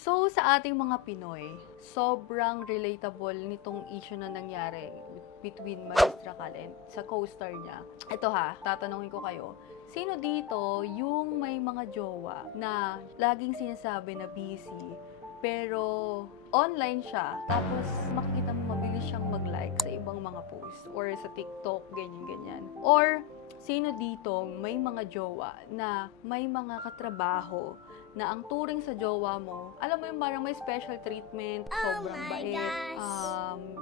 So, sa ating mga Pinoy, sobrang relatable nitong issue na nangyari between Maestra Cal and sa co-star niya. Ito ha, tatanungin ko kayo, sino dito yung may mga jowa na laging sinasabi na busy, pero online siya, tapos makikita mo mabilis siyang mag-like sa ibang mga posts or sa TikTok, ganyan-ganyan. Or, sino dito may mga jowa na may mga katrabaho na ang turing sa jowa mo, alam mo yung parang may special treatment, sobrang bait,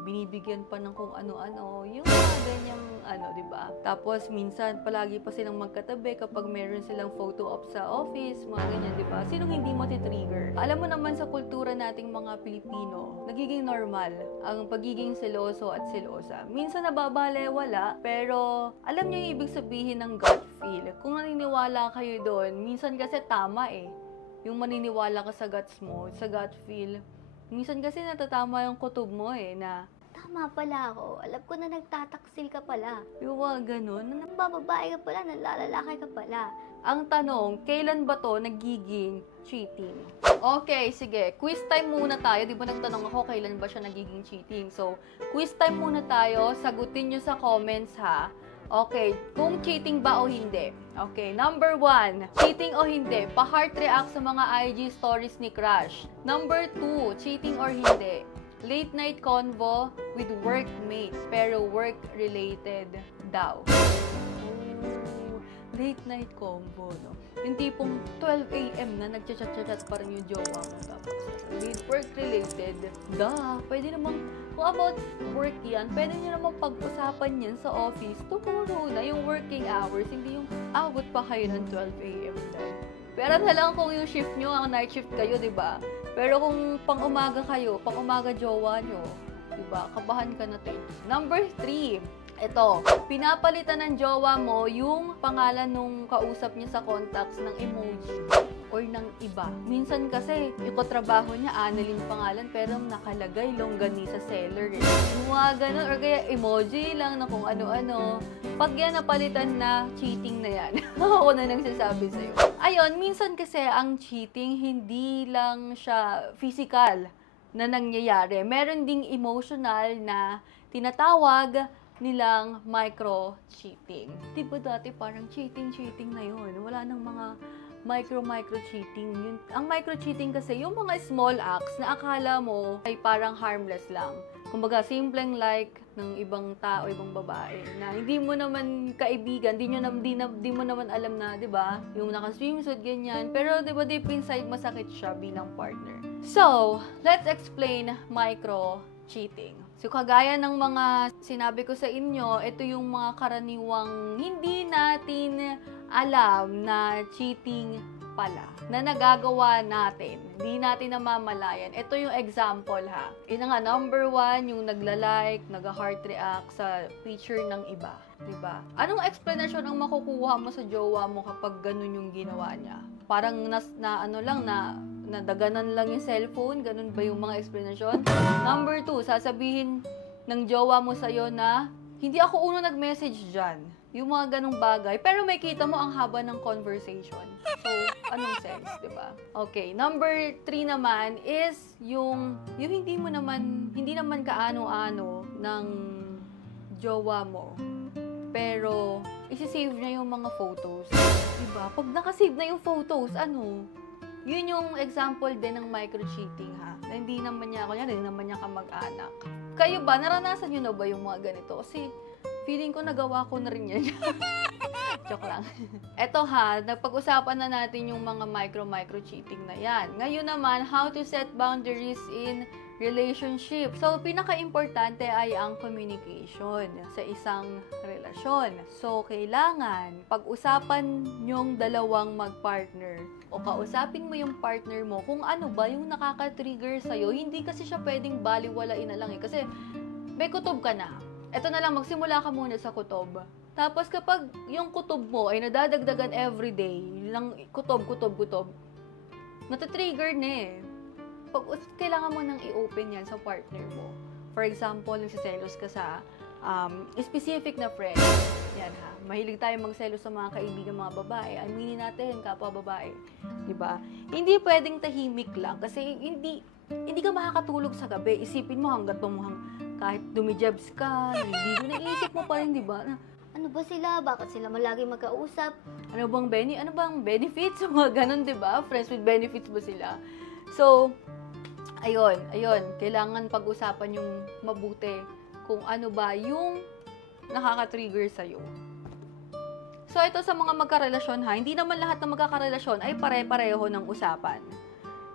binibigyan pa ng kung ano-ano, yung mga ganyang di ba? Tapos minsan palagi pa silang magkatabi kapag meron silang photo op sa office, mga ganyan, di ba? Sinong hindi mo titrigger? Alam mo naman sa kultura nating mga Pilipino, nagiging normal ang pagiging seloso at selosa. Minsan nababalewala, pero alam niyo yung ibig sabihin ng gut feel. Kung naniniwala kayo doon, minsan kasi tama yung maniniwala ka sa guts mo, sa gut feel. Minsan kasi natatama yung kutob mo na tama pala ako. Alam ko na nagtataksil ka pala. yung mga ganun. Bababae ka pala, nalalalaki ka pala. Ang tanong, kailan ba to nagiging cheating? Okay, sige. Quiz time muna tayo. Di ba nagtanong ako kailan ba siya nagiging cheating? So, quiz time muna tayo. Sagutin nyo sa comments ha. Okay, kung cheating ba o hindi. Okay, number 1, cheating o hindi, pa-heart react sa mga IG stories ni crush. Number 2, cheating or hindi, late night convo with workmate, pero work-related daw. Late night convo, no? Yung tipong 12 AM na nagchat-chat pa rin yung jowa mo. Tapos, work-related, pwede namang, kung about work yan, pwede nyo namang pag-usapan yan sa office. Tomorrow na yung working hours, hindi yung abot pa kayo ng 12 AM din. Pero na lang kung yung shift nyo, ang night shift kayo, di ba? Pero kung pang-umaga kayo, pang-umaga jowa nyo, di ba? Kabahan ka natin. Number 3, ito, pinapalitan ng jowa mo yung pangalan nung kausap niya sa contacts ng emoji or ng iba. Minsan kasi, yung katrabaho niya, Annalyn pangalan, pero nakalagay longganisa seller. Yung mga ganun, or kaya emoji lang na kung ano-ano. Pag yan napalitan na, cheating na yan. Ako na nagsasabi sa'yo. Ayun, minsan kasi ang cheating, hindi lang siya physical na nangyayari. Meron ding emotional na tinatawag nilang micro-cheating. Diba dati parang cheating na yun. Wala nang mga micro-cheating. Ang micro-cheating kasi, yung mga small acts na akala mo ay parang harmless lang. Kumbaga, simpleng like ng ibang tao, ibang babae, na hindi mo naman kaibigan, di mo naman alam na, di ba? Yung naka-swimsuit, ganyan. Pero, di ba, deep inside, masakit siya bilang partner. So, let's explain micro-cheating. So, kagaya ng mga sinabi ko sa inyo, ito yung mga karaniwang hindi natin alam na cheating pala, na nagagawa natin. Hindi natin namamalayan. Ito yung example ha. Yun nga, number 1, yung nagla-like, nag-heart react sa picture ng iba. Diba? Anong explanation ang makukuha mo sa jowa mo kapag ganun yung ginawa niya? Parang nadaganan lang yung cellphone, ganun ba yung mga explanation? Number 2, sasabihin ng jowa mo sa'yo na, hindi ako uno nag-message dyan. Yung mga ganung bagay. Pero may kita mo ang haba ng conversation. So, anong sense, di ba? Okay, number 3 naman is yung hindi naman kaano-ano ng jowa mo. Pero, isi-save niya yung mga photos. Diba? Pag nakasave na yung photos, yun yung example din ng micro-cheating ha. Na hindi naman niya kamag-anak. Kayo ba, naranasan nyo na ba yung mga ganito? Kasi, feeling ko nagawa ko na rin yan. Joke lang. Eto ha, napag-usapan na natin yung mga micro-cheating na yan. Ngayon naman, how to set boundaries in relationship. So, pinaka-importante ay ang communication sa isang relasyon. So, kailangan pag-usapan nyong dalawang mag-partner o kausapin mo yung partner mo kung ano ba yung nakaka-trigger sa'yo. Hindi kasi siya pwedeng baliwalain na lang Kasi, may kutob ka na. Eto na lang, magsimula ka muna sa kutob. Tapos, kapag yung kutob mo ay nadadagdagan everyday, ng kutob, natatrigger na kailangan mo nang i-open yan sa partner mo. For example, nagsiselos ka sa specific na friend. Yan ha. Mahilig tayo magselos sa mga kaibigan mga babae. Aminin natin, kapwa babae. Diba? Hindi pwedeng tahimik lang kasi hindi ka makakatulog sa gabi. Isipin mo hanggat kahit dumijabs ka, naisip mo pa rin, diba? Ano ba sila? Bakit sila malagi magkausap? Ano bang benefits? Mga ganun, diba? Friends with benefits ba sila? So, ayun. Kailangan pag-usapan yung mabuti kung ano ba yung nakaka-trigger sa'yo. So, ito sa mga magkarelasyon ha, hindi naman lahat ng magkakarelasyon ay pare-pareho ng usapan.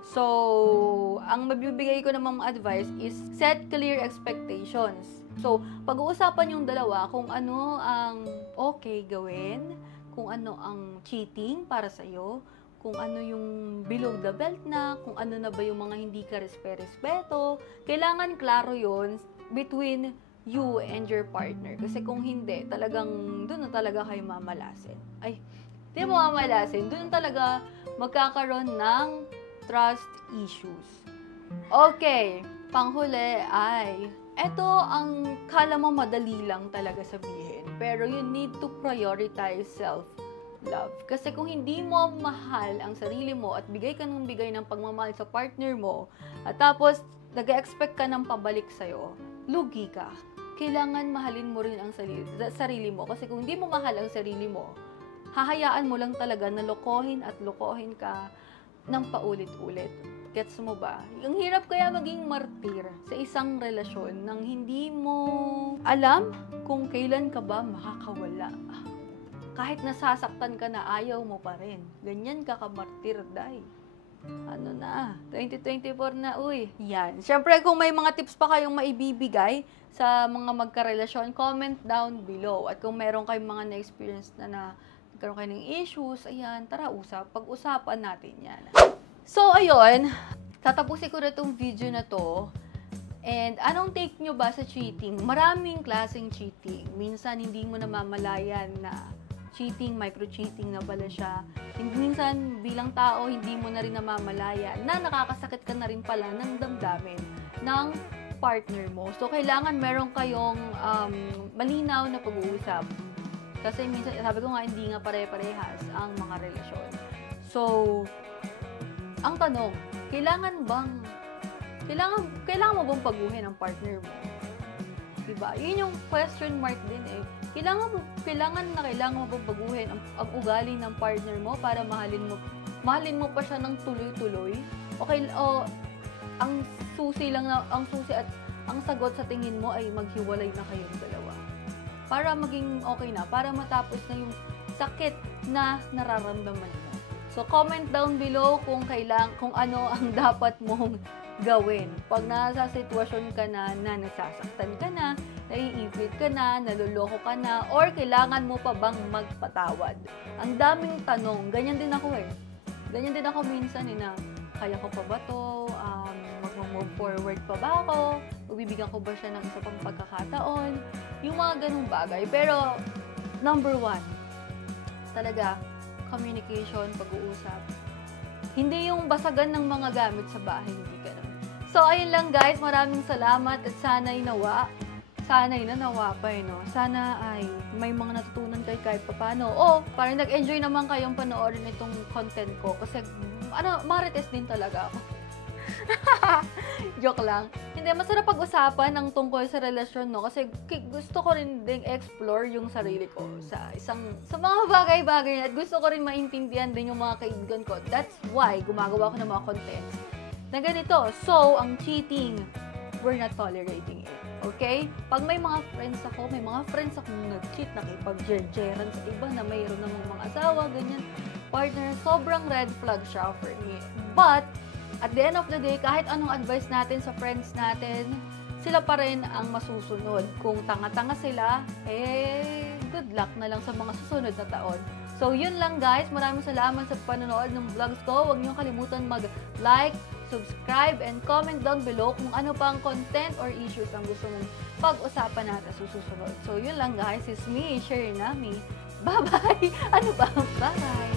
So, ang mabibigay ko namang advice is set clear expectations. So, pag-uusapan yung dalawa kung ano ang okay gawin, kung ano ang cheating para sa'yo, kung ano yung below the belt na, kung ano na ba yung mga hindi ka respeto. Kailangan klaro yon between you and your partner. Kasi kung hindi, talagang doon na talaga kayo mamalasin. Ay, hindi mo mamalasin. Doon talaga magkakaroon ng trust issues. Okay, panghuli ay, eto ang kala mo madali lang talaga sabihin. Pero you need to prioritize self-love. Kasi kung hindi mo mahal ang sarili mo at bigay ka ng bigay ng pagmamahal sa partner mo, at tapos nag-expect ka ng pabalik sa'yo, lugi ka. Kailangan mahalin mo rin ang sarili mo. Kasi kung hindi mo mahal ang sarili mo, hahayaan mo lang talaga na lokohin at lokohin ka ng paulit-ulit. Gets mo ba? Ang hirap kaya maging martir sa isang relasyon nang hindi mo alam kung kailan ka ba makakawala. Kahit nasasaktan ka na, ayaw mo pa rin. Ganyan ka ka-martir, day. Ano na, 2024 na, uy. Yan. Siyempre, kung may mga tips pa kayong maibibigay sa mga magkarelasyon, comment down below. At kung meron kayong mga na-experience na nagkaroon kayo ng issues, ayan, tara pag-usapan natin yan. So, ayun, tatapusin ko na itong video na to. And anong take nyo ba sa cheating? Maraming klaseng cheating. Minsan, hindi mo namamalayan na cheating, micro-cheating na pala siya. Minsan, bilang tao, hindi mo na rin namamalaya na nakakasakit ka na rin pala ng damdamin ng partner mo. So, kailangan meron kayong malinaw na pag-uusap. Kasi minsan, sabi ko nga, hindi nga pare-parehas ang mga relasyon. So, ang tanong, kailangan mo bang paguhin ang partner mo? Diba? Yun yung question mark din eh. Kailangan mo bang baguhin ang ugali ng partner mo para mahalin mo pa siya ng tuloy-tuloy? O ang susi at ang sagot sa tingin mo ay maghiwalay na kayong dalawa. Para maging okay na, para matapos na yung sakit na nararamdaman mo. So comment down below kung ano ang dapat mong gawin. Pag nasa sitwasyon ka na nasasaktan ka na, naiipit ka na, naluloko ka na, or kailangan mo pa bang magpatawad? Ang daming tanong. Ganyan din ako eh. Ganyan din ako minsan na kaya ko pa ba to? Mag-move forward pa ba ako? Bibigyan ko ba siya ng isa pang pagkakataon? Yung mga ganung bagay. Pero, number 1, talaga, communication, pag-uusap. Hindi yung basagan ng mga gamit sa bahay, hindi ka naman. So, ayun lang guys, maraming salamat at sana'y nawa pa no? Sana ay may mga natutunan kayo kahit papano. O, parang nag-enjoy naman kayong panoorin itong content ko kasi, marites din talaga ako. Joke lang. Hindi, masarap pag-usapan ng tungkol sa relasyon, no? Kasi gusto ko rin ding explore yung sarili ko sa mga bagay-bagay at gusto ko rin maintindihan din yung mga kaibigan ko. That's why gumagawa ko ng mga contents na ganito. So, ang cheating, we're not tolerating it. Okay? Pag may mga friends akong nag-cheat, nakipag-jerjeran sa iba na mayroon namang mga asawa, ganyan, partner, sobrang red flag siya for me. But, at the end of the day, kahit anong advice natin sa friends natin, sila pa rin ang masusunod. Kung tanga-tanga sila, good luck na lang sa mga susunod na taon. So, yun lang guys. Maraming salamat sa panonood ng vlogs ko. Huwag niyo kalimutan mag-like, subscribe, and comment down below kung ano pang content or issues ang gusto mong pag-usapan natin sa susunod. So, yun lang guys. It's me, Sherry Nami. Bye-bye! Ano ba? Bye!